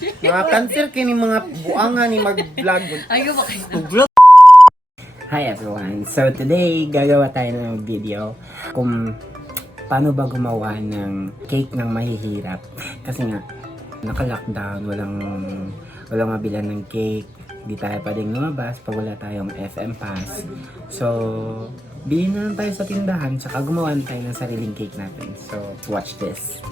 Mga cancer kini mga buanga ni mag-vlog. Ayaw ba kayo? Mag-vlog. Hi everyone. So today gagawa tayo ng video kung paano ba gumawa ng cake ng mahihirap. Kasi nga naka-lockdown, walang mabilan ng cake. Hindi tayo pwedeng lumabas pag wala tayong FM pass. So, bilhin na lang tayo sa tindahan, tsaka gumawa na tayo ng sariling cake natin. So, watch this.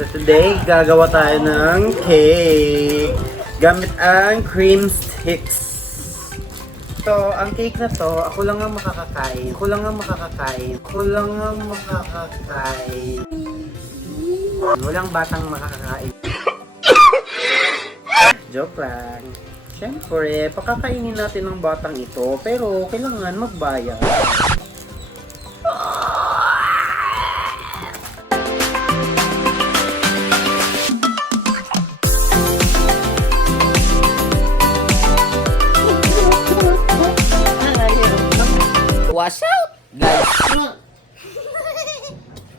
So today, gagawa tayo ng cake gamit ang Krim Stix. So, ang cake na to, ako lang ang makakakain. Walang batang makakakain. Joke lang. Siyempre, pakakainin natin ng batang ito, pero kailangan magbayad. Wash out! Guys!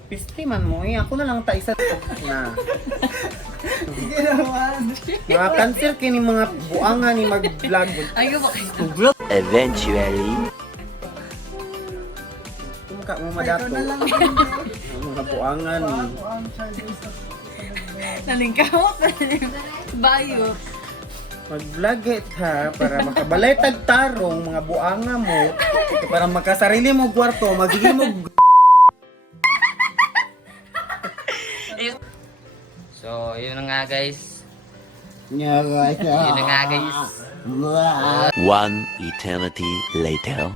Piste man mo eh. Ako na lang ta isa na. Mga cancer kini mga buanga ni mag-vlog. Ayaw ba kayo? Eventually. Kumaka mo madato. Mga buanga ni. Nalingkawat na bayo. Mag-vlog it ha para makabalay tagtarong mga buanga mo. Para makasarili mo kwarto, magiging mo. So, yun na nga guys. Yun Yun na nga guys. One eternity later.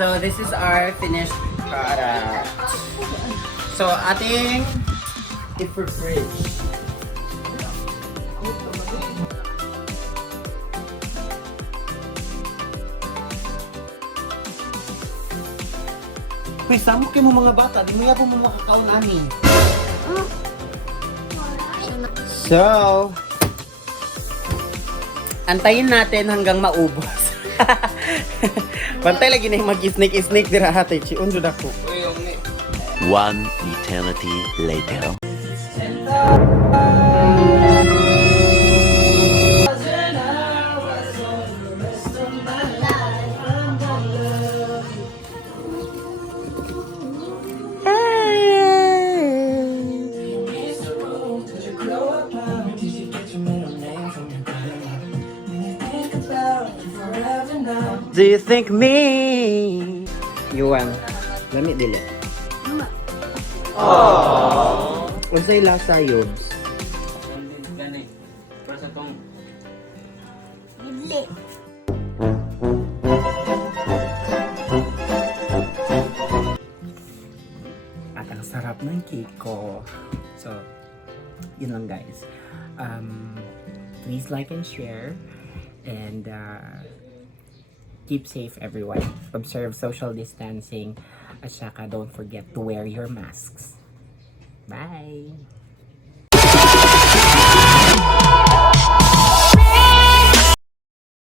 So this is our finished product. So ating for fridge. Pwesa mo kayo mga bata, di mo yapo mo makakaon namin. So, antayin natin hanggang maubos. Pantay lagi na yung mag-snake dira hati. Unso dako. One eternity later. Do you think me? Yuan, lamit dili. Aww. Unsay lasa yobs? Bidli. At ang sarap ng cake ko. So, yun lang guys. Please like and share. And keep safe everyone. Observe social distancing. At saka don't forget to wear your masks. Bye!